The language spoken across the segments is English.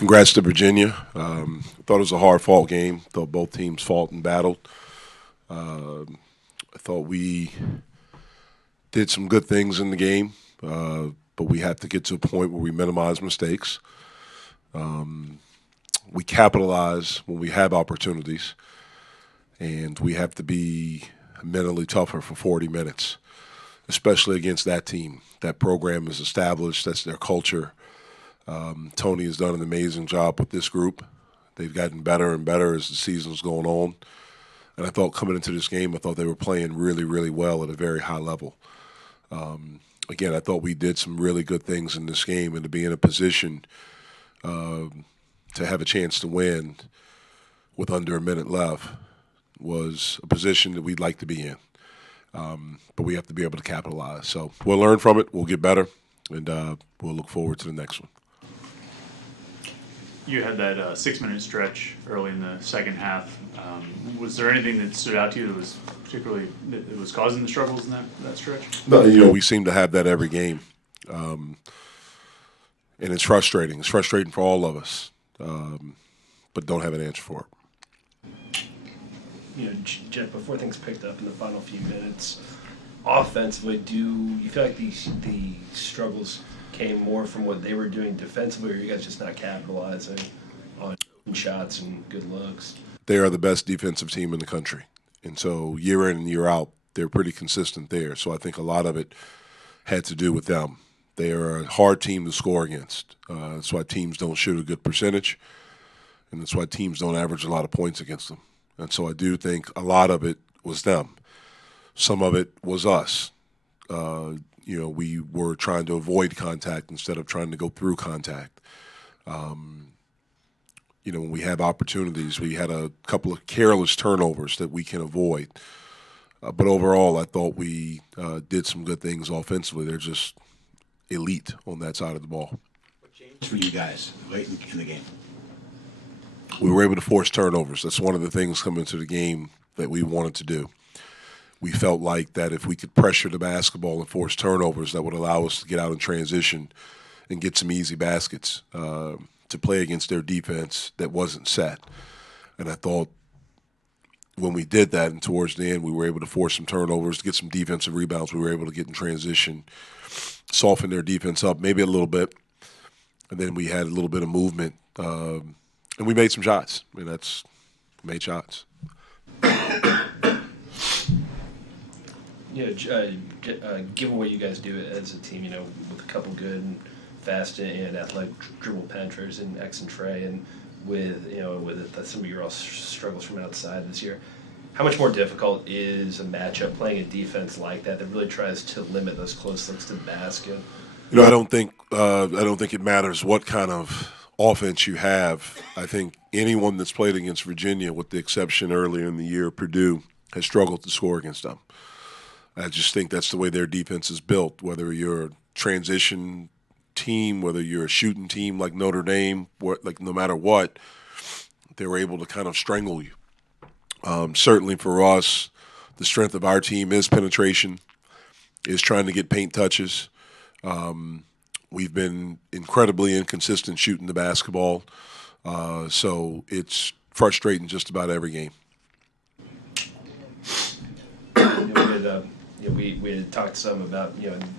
Congrats to Virginia. I thought it was a hard-fought game. Thought both teams fought and battled. I thought we did some good things in the game, but we have to get to a point where we minimize mistakes. We capitalize when we have opportunities, and we have to be mentally tougher for 40 minutes, especially against that team. That program is established. That's their culture. Tony has done an amazing job with this group. They've gotten better and better as the season's going on. And I thought coming into this game, I thought they were playing really, really well at a very high level. Again, I thought we did some really good things in this game, and to be in a position to have a chance to win with under a minute left was a position that we'd like to be in. But we have to be able to capitalize. So we'll learn from it. We'll get better, and we'll look forward to the next one. You had that 6-minute stretch early in the second half. Was there anything that stood out to you that was particularly that was causing the struggles in that stretch? No, we seem to have that every game, and it's frustrating. It's frustrating for all of us, but don't have an answer for it. Jeff, before things picked up in the final few minutes, offensively, do you feel like the struggles came more from what they were doing defensively, or are you guys just not capitalizing on shots and good looks? They are the best defensive team in the country, and so year in and year out, they're pretty consistent there. So I think a lot of it had to do with them. They are a hard team to score against. That's why teams don't shoot a good percentage, and that's why teams don't average a lot of points against them. And so I do think a lot of it was them. Some of it was us. We were trying to avoid contact instead of trying to go through contact. When we have opportunities, we had a couple of careless turnovers that we can avoid. But overall, I thought we did some good things offensively. They're just elite on that side of the ball. What changed for you guys late in the game? We were able to force turnovers. That's one of the things coming into the game that we wanted to do. We felt like that if we could pressure the basketball and force turnovers, that would allow us to get out in transition and get some easy baskets to play against their defense that wasn't set. And I thought when we did that, and towards the end, we were able to force some turnovers, to get some defensive rebounds. We were able to get in transition, soften their defense up maybe a little bit, and then we had a little bit of movement, and we made some shots. Made shots. Given what you guys do as a team, with a couple good and fast and athletic dribble penetrators in X and Trey, and with some of your struggles from outside this year, how much more difficult is a matchup playing a defense like that really tries to limit those close looks to the basket? I don't think it matters what kind of offense you have. I think anyone that's played against Virginia, with the exception earlier in the year, Purdue, has struggled to score against them. I just think that's the way their defense is built, whether you're a transition team, whether you're a shooting team like Notre Dame, no matter what, they were able to kind of strangle you. Certainly for us, the strength of our team is penetration, is trying to get paint touches. We've been incredibly inconsistent shooting the basketball, so it's frustrating just about every game. We had talked some about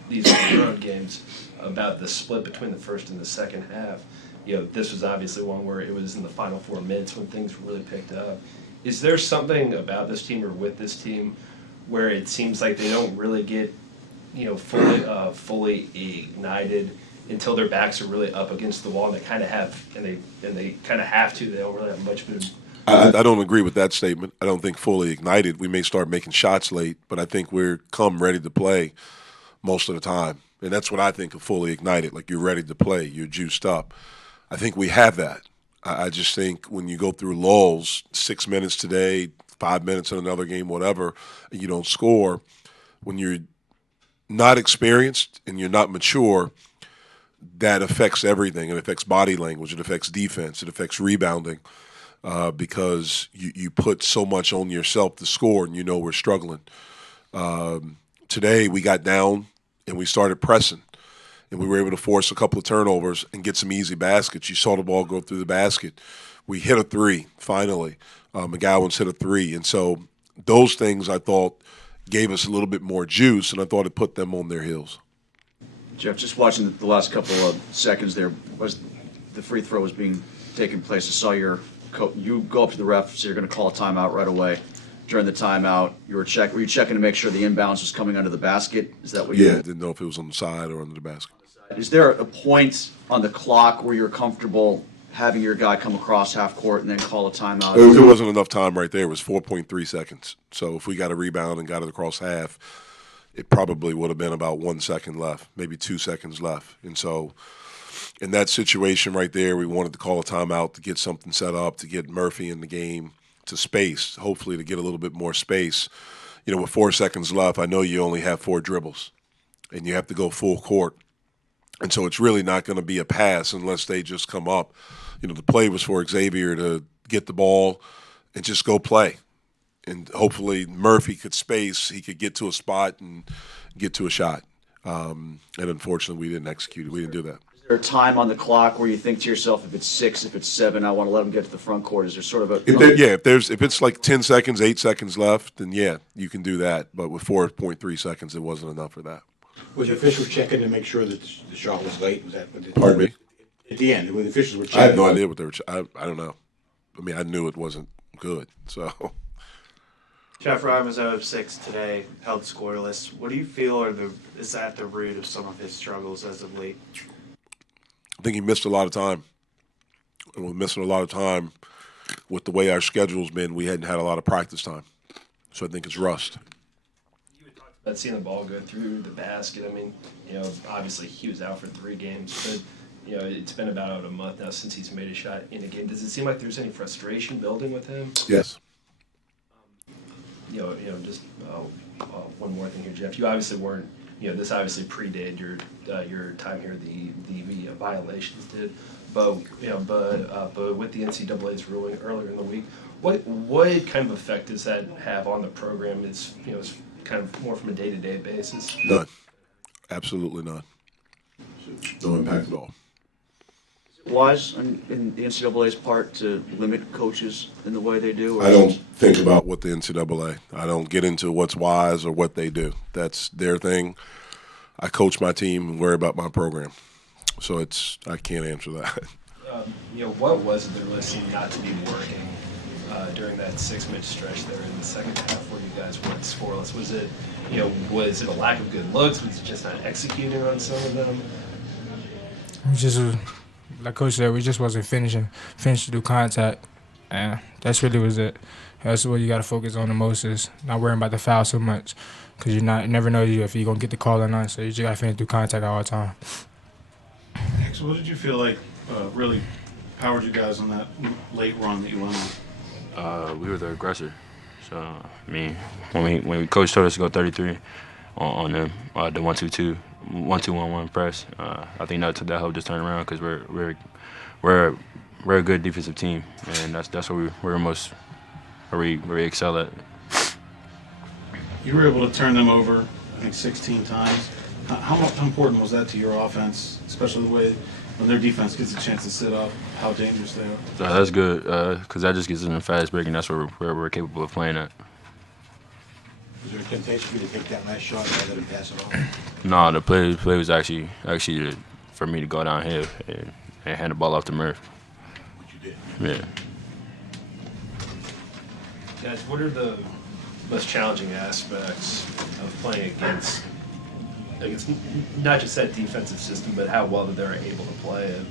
these road games, about the split between the first and the second half. This was obviously one where it was in the final 4 minutes when things really picked up. Is there something about this team or with this team where it seems like they don't really get fully ignited until their backs are really up against the wall, and they kind of have to. They don't really have much of a I don't agree with that statement. I don't think fully ignited. We may start making shots late, but I think we're come ready to play most of the time. And that's what I think of fully ignited, like you're ready to play, you're juiced up. I think we have that. I just think when you go through lulls, 6 minutes today, 5 minutes in another game, whatever, and you don't score, when you're not experienced and you're not mature, that affects everything. It affects body language, it affects defense, it affects rebounding. Because you put so much on yourself to score, and we're struggling. Today we got down and we started pressing, and we were able to force a couple of turnovers and get some easy baskets. You saw the ball go through the basket. We hit a three finally. McGowan's hit a three, and so those things I thought gave us a little bit more juice, and I thought it put them on their heels. Jeff, just watching the last couple of seconds there, was the free throw was being taken place. I saw you go up to the ref, so you're going to call a timeout right away. During the timeout, were you checking to make sure the inbounds was coming under the basket? Is that what you Yeah, did? didn't know if it was on the side or under the basket. Is there a point on the clock where you're comfortable having your guy come across half court and then call a timeout? It wasn't enough time right there. It was 4.3 seconds. So if we got a rebound and got it across half, it probably would have been about 1 second left, maybe 2 seconds left. And so in that situation right there, we wanted to call a timeout to get something set up, to get Murphy in the game, to space, hopefully to get a little bit more space. You know, with 4 seconds left, I know you only have 4 dribbles, and you have to go full court. And so it's really not going to be a pass unless they just come up. You know, the play was for Xavier to get the ball and just go play. And hopefully Murphy could space, he could get to a spot and get to a shot. And unfortunately, we didn't execute it. We didn't do that. Is there a time on the clock where you think to yourself, if it's 6, if it's 7, I want to let them get to the front court? Is there sort of a If it's like 10 seconds, 8 seconds left, then yeah, you can do that. But with 4.3 seconds, it wasn't enough for that. Was the officials checking to make sure that the shot was late? Was that what it? Pardon me? At the end, when the officials were checking. I had no idea what they were. I don't know. I mean, I knew it wasn't good. So Jeff Ryan was 0 of 6 today, held scoreless. What do you feel is at the root of some of his struggles as of late? I think he missed a lot of time. And we're missing a lot of time with the way our schedule's been. We hadn't had a lot of practice time. So I think it's rust. About seeing the ball go through the basket. I mean, you know, obviously he was out for 3 games, but you know, it's been about a month now since he's made a shot in a game. Does it seem like there's any frustration building with him? Yes. Just one more thing here, Jeff. You obviously weren't. You know, this obviously predated your time here. The violations did, but with the NCAA's ruling earlier in the week, what kind of effect does that have on the program? It's kind of more from a day-to-day basis. None. Absolutely none. No impact at all. wise in the NCAA's part to limit coaches in the way they do? Or I don't think about what the NCAA. I don't get into what's wise or what they do. That's their thing. I coach my team and worry about my program. So I can't answer that. What was it that really seemed not to be working during that 6-minute stretch there in the second half where you guys went scoreless? Was it a lack of good looks? Was it just not executing on some of them? We just, like Coach said, we just wasn't finishing through contact, and that's really was it. That's what you got to focus on the most, is not worrying about the foul so much, because you never know if you're gonna get the call or not. So you just got to finish through contact all the time. So what did you feel like really powered you guys on that late run that you went on? We were the aggressor. So I mean, when coach told us to go 33 on them, the 1-2-2, 1-2-1-1 press, I think that helped us turn around because we're a good defensive team, and that's what we excel at. You were able to turn them over, I think, 16 times. How important was that to your offense, especially the way when their defense gets a chance to sit up, how dangerous they are? That's good because that just gets in the fast break, and that's where we're capable of playing at. Was there a temptation for you to take that last shot rather than pass it off? No, the play was actually for me to go downhill and hand the ball off to Murph. Which you did. Yeah. Guys, what are the most challenging aspects of playing against not just that defensive system, but how well that they're able to play it?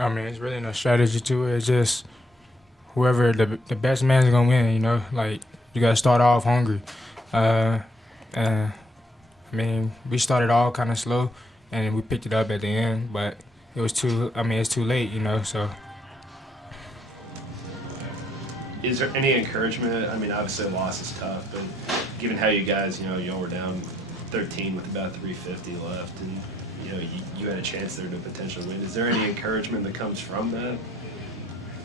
I mean, it's really no strategy to it. It's just whoever the best man's gonna win. Like you gotta start off hungry. I mean, we started all kind of slow, and we picked it up at the end, but it was too. I mean, it's too late. So. Is there any encouragement? I mean, obviously a loss is tough, but given how you guys, were down 13 with about 3:50 left, and you had a chance there to potentially win. Is there any encouragement that comes from that?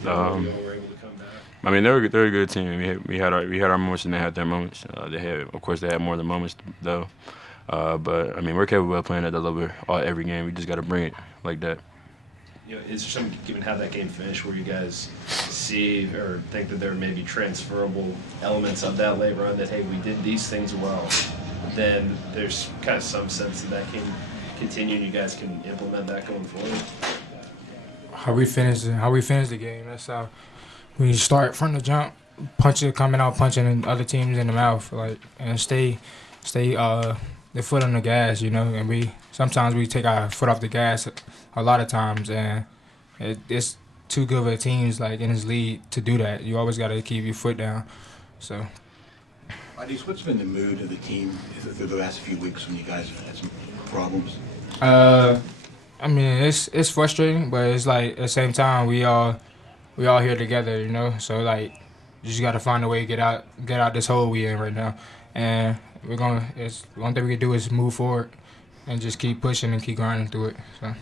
You all were able to come back. I mean, they're a good team. We had our moments and they had their moments. They had more of the moments though. But I mean, we're capable of playing at that level every game. We just got to bring it like that. You know, is there something, given how that game finished, where you guys see or think that there may be transferable elements of that late run that, hey, we did these things well, then there's kind of some sense that can continue and you guys can implement that going forward? How we finish the game. That's how we start from the jump, coming out punching other teams in the mouth, like, and stay the foot on the gas, you know. And sometimes we take our foot off the gas a lot of times, and it's too good of a teams like in this league to do that. You always got to keep your foot down. So. Adis, what's been the mood of the team through the last few weeks when you guys have had some problems? I mean, it's frustrating, but it's like at the same time we all here together, you know. So like, you just gotta find a way to get out this hole we in right now, and it's one thing we can do is move forward and just keep pushing and keep grinding through it. So.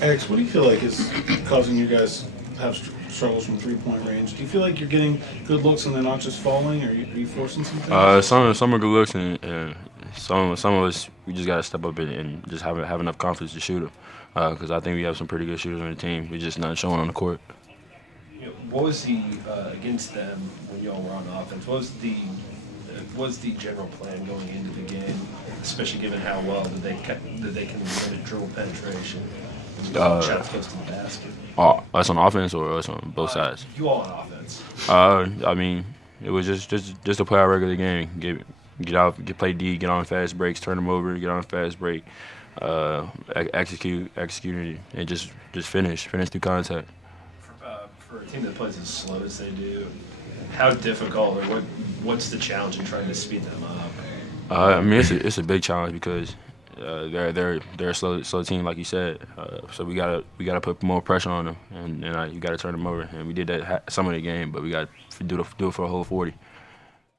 Alex, what do you feel like is causing you guys to have struggles from 3-point range? Do you feel like you're getting good looks and they're not just falling, or are you forcing some things? Some are good looks, and some of us we just gotta step up and just have enough confidence to shoot them. Because I think we have some pretty good shooters on the team. We're just not showing on the court. You know, what was the against them when y'all were on offense? What was the general plan going into the game, especially given how well that they can limit dribble penetration and shots close to the basket? Us on offense or us on both sides? You all on offense. I mean, it was just to play our regular game. Get out, play D, get on fast breaks, turn them over, get on fast break, execute, and just finish through contact. For a team that plays as slow as they do, how difficult or what's the challenge in trying to speed them up? I mean, it's a big challenge because they're a slow team, like you said. So we gotta put more pressure on them, and you gotta turn them over. And we did that some of the game, but we got to do it for a whole 40.